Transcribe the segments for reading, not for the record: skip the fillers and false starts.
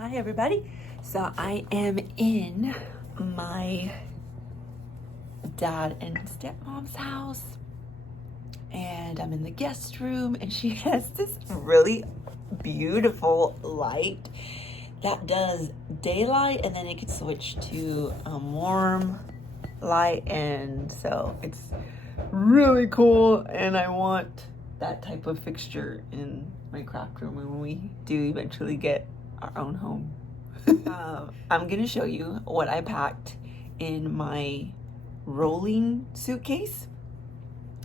Hi everybody. So I am in my dad and stepmom's house and I'm in the guest room and she has this really beautiful light that does daylight and then it can switch to a warm light, and so it's really cool and I want that type of fixture in my craft room when we do eventually get our own home. I'm gonna show you what I packed in my rolling suitcase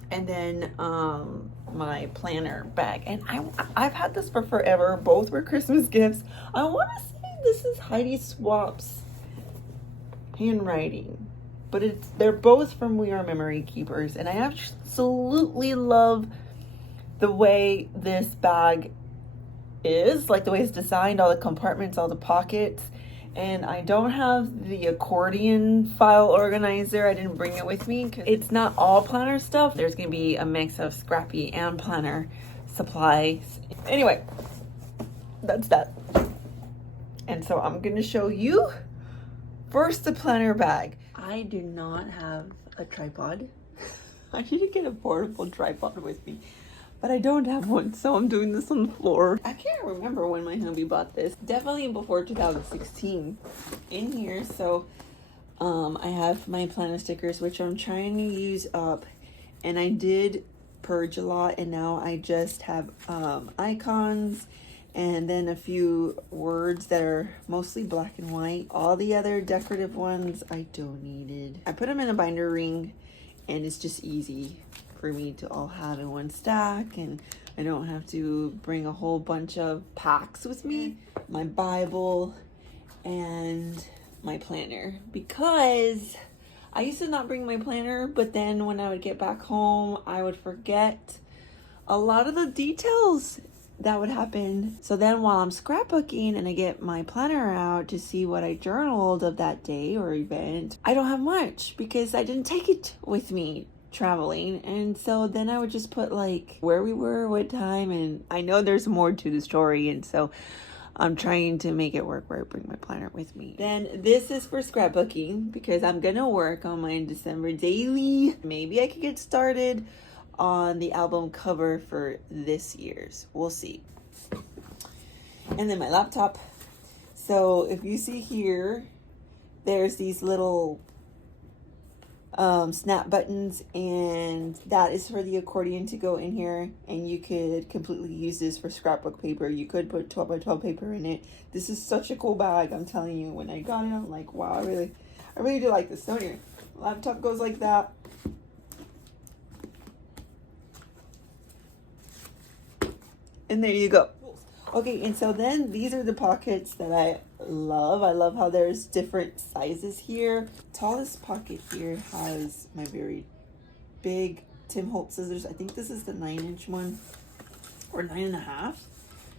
and then my planner bag, and I've had this for forever. Both were Christmas gifts. I want to say this is Heidi Swap's handwriting, but they're both from We Are Memory Keepers, and I absolutely love the way this bag is, like the way it's designed, all the compartments, all the pockets. And I don't have the accordion file organizer. I didn't bring it with me because it's not all planner stuff. There's gonna be a mix of scrappy and planner supplies. Anyway, that's that. And so I'm gonna show you first the planner bag. I do not have a tripod. I need to get a portable tripod with me, but I don't have one, so I'm doing this on the floor. I can't remember when my hubby bought this. Definitely before 2016 in here. So I have my planner stickers, which I'm trying to use up, and I did purge a lot, and now I just have icons and then a few words that are mostly black and white. All the other decorative ones I donated. I put them in a binder ring, and it's just easy for me to all have in one stack, and I don't have to bring a whole bunch of packs with me. My Bible and my planner, because I used to not bring my planner, but then when I would get back home I would forget a lot of the details that would happen. So then while I'm scrapbooking and I get my planner out to see what I journaled of that day or event, I don't have much because I didn't take it with me traveling. And so then I would just put like where we were, what time, and I know there's more to the story, and so I'm trying to make it work where I bring my planner with me. Then this is for scrapbooking because I'm gonna work on my December daily. Maybe I could get started on the album cover for this year's. We'll see. And then my laptop. So if you see here, there's these little snap buttons, and that is for the accordion to go in here, and you could completely use this for scrapbook paper. You could put 12 by 12 paper in it. This is such a cool bag. I'm telling you, when I got it, I'm like, wow, I really do like this, don't you? Laptop goes like that. And there you go. Okay, and so then these are the pockets that I love. I love how there's different sizes here. Tallest pocket here has my very big Tim Holtz scissors. I think this is the 9-inch one, or 9.5.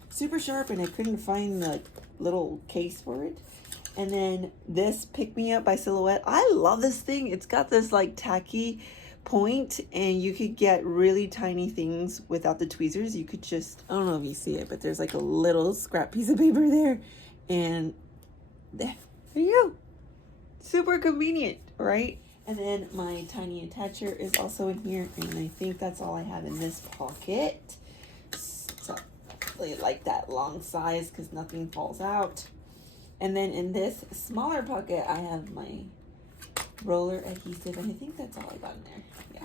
Super sharp, and I couldn't find the little case for it. And then this Pick Me Up by Silhouette. I love this thing. It's got this like tacky point, and you could get really tiny things without the tweezers. You could just, I don't know if you see it, but there's like a little scrap piece of paper there, and there you go. Super convenient, right? And then my tiny attacher is also in here, and I think that's all I have in this pocket. So I really like that long size because nothing falls out. And then in this smaller pocket I have my roller adhesive, and I think that's all I got in there. Yeah.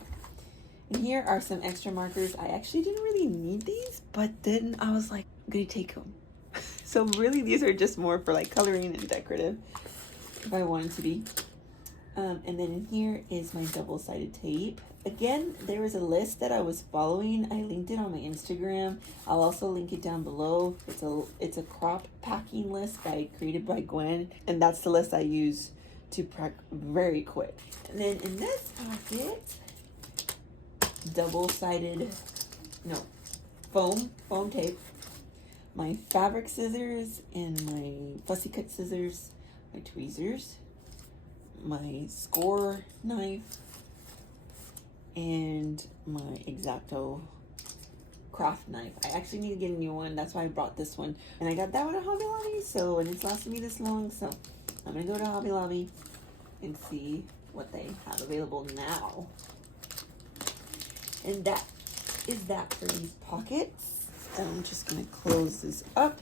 And here are some extra markers. I actually didn't really need these, but then I was like, I'm gonna take them. So really these are just more for like coloring and decorative if I wanted to be. And then in here is my double-sided tape. Again, there was a list that I was following. I linked it on my Instagram. I'll also link it down below. It's a crop packing list created by Gwen, and that's the list I use to pack very quick. And then in this pocket, double-sided, no, foam tape, my fabric scissors and my fussy cut scissors, my tweezers, my score knife, and my X-Acto craft knife. I actually need to get a new one. That's why I brought this one. And I got that one at Hobby Lobby, so, and it's lasted me this long, so I'm gonna go to Hobby Lobby and see what they have available now. And that is that for these pockets. I'm just gonna close this up.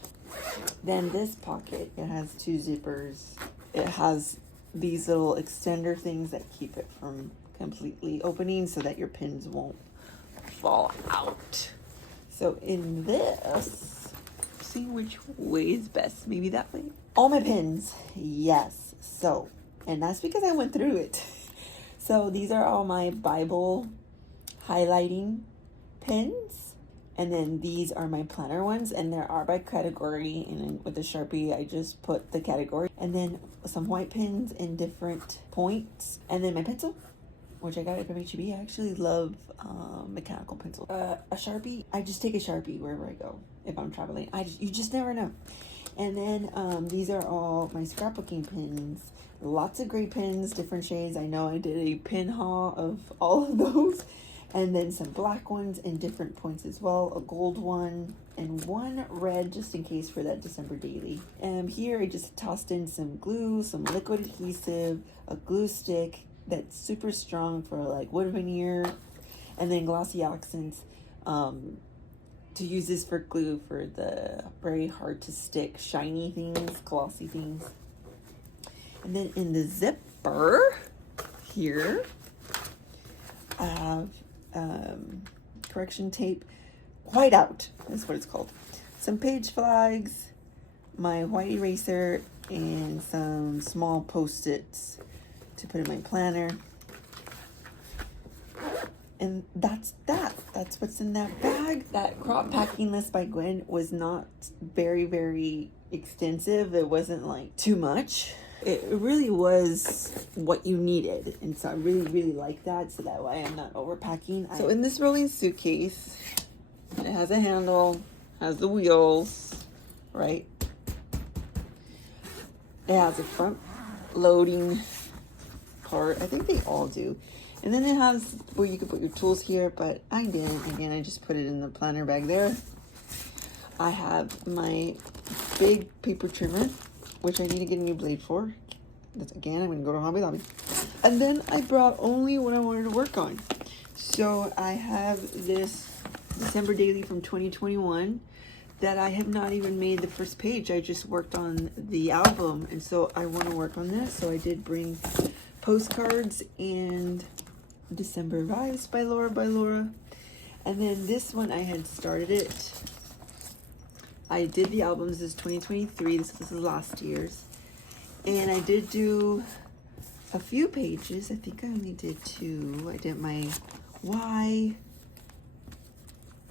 Then this pocket, it has 2 zippers. It has these little extender things that keep it from completely opening so that your pins won't fall out. So in this, see which way is best. Maybe that way. All my pins, yes. So, and that's because I went through it. So these are all my Bible highlighting pins. And then these are my planner ones, and there are by category. And then with the Sharpie, I just put the category. And then some white pins in different points. And then my pencil, which I got from HEB. I actually love mechanical pencil. A Sharpie, I just take a Sharpie wherever I go if I'm traveling. You just never know. And then these are all my scrapbooking pins. Lots of great pins, different shades. I know I did a pin haul of all of those. And then some black ones in different points as well. A gold one and one red just in case for that December daily. And here I just tossed in some glue, some liquid adhesive, a glue stick that's super strong for like wood veneer, and then glossy accents to use this for glue for the very hard to stick shiny things, glossy things. And then in the zipper here I have correction tape, whiteout is what it's called, some page flags, my white eraser, and some small post-its to put in my planner. And that's what's in that bag. That crop packing list by Gwen was not very extensive. It wasn't like too much. It really was what you needed, and so I really like that, so that way I'm not overpacking. So in this rolling suitcase, it has a handle, has the wheels, right? It has a front loading part. I think they all do. And then it has where you can put your tools here, but I didn't. Again, I just put it in the planner bag there. I have my big paper trimmer, which I need to get a new blade for. That's, again, I'm going to go to Hobby Lobby. And then I brought only what I wanted to work on. So I have this December daily from 2021 that I have not even made the first page. I just worked on the album, and so I want to work on this. So I did bring postcards and December Vibes by Laura. And then this one, I had started it. I did the albums. This is 2023. This is last year's. And I did do a few pages. I think I only did 2. I did my why,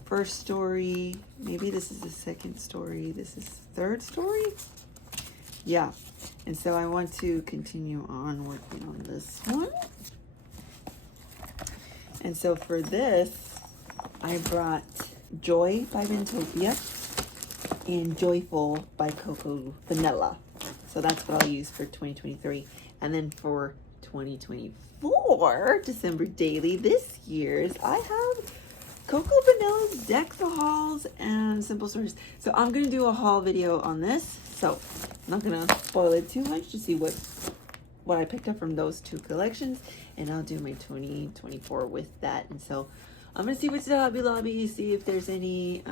first story. Maybe this is the second story. This is third story. Yeah. And so I want to continue on working on this one. And so for this, I brought Joy by Ventopia and Joyful by Coco Vanilla. So that's what I'll use for 2023. And then for 2024 December daily, this year's, I have Coco Vanilla's Decks of Hauls and Simple Stories. So I'm going to do a haul video on this. So I'm not going to spoil it too much to see what I picked up from those 2 collections. And I'll do my 2024 with that. And so I'm going to see what's at Hobby Lobby, see if there's any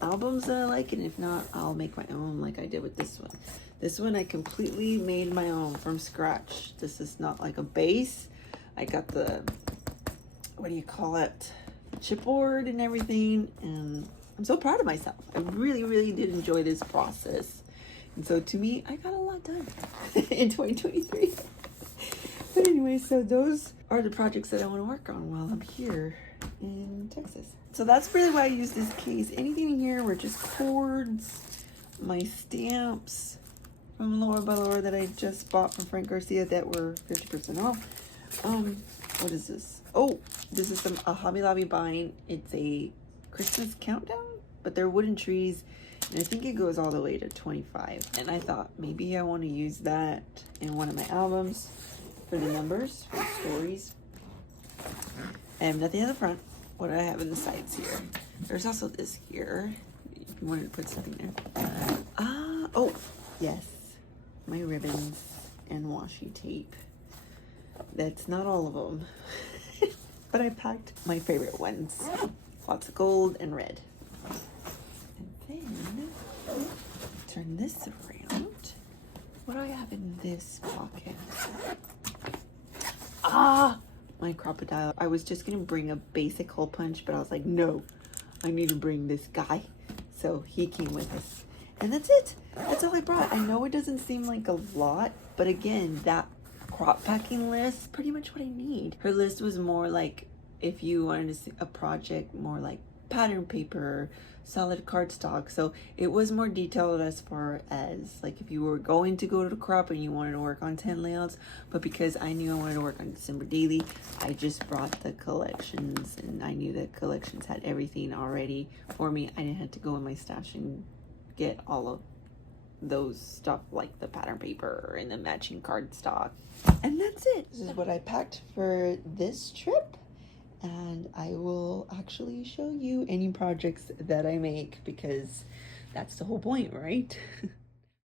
albums that I like. And if not, I'll make my own like I did with this one. This one I completely made my own from scratch. This is not like a base. I got the, what do you call it, chipboard and everything. And I'm so proud of myself. I really did enjoy this process. And so to me, I got a lot done in 2023. But anyway, so those are the projects that I want to work on while I'm here in Texas. So that's really why I use this case. Anything in here were just cords, my stamps from Laura by Laura that I just bought from Frank Garcia that were 50% off. What is this? Oh, this is a Hobby Lobby bind. It's a Christmas countdown, but they're wooden trees. And I think it goes all the way to 25. And I thought maybe I want to use that in one of my albums for the numbers, for the stories. I have nothing on the front. What do I have in the sides here? There's also this here. If you wanted to put something there. Oh, yes. My ribbons and washi tape. That's not all of them. But I packed my favorite ones. Lots of gold and red. And then, turn this around. What do I have in this pocket? My crocodile. I was just gonna bring a basic hole punch, but I was like, no, I need to bring this guy. So he came with us. And that's it. That's all I brought. I know it doesn't seem like a lot, but again, that crop packing list, pretty much what I need. Her list was more like, if you wanted to see a project, more like pattern paper, solid cardstock. So it was more detailed as far as like if you were going to go to the crop and you wanted to work on 10 layouts. But because I knew I wanted to work on December daily, I just brought the collections, and I knew the collections had everything already for me. I didn't have to go in my stash and get all of those stuff like the pattern paper and the matching cardstock. And that's it. This is what I packed for this trip. And I will actually show you any projects that I make, because that's the whole point, right?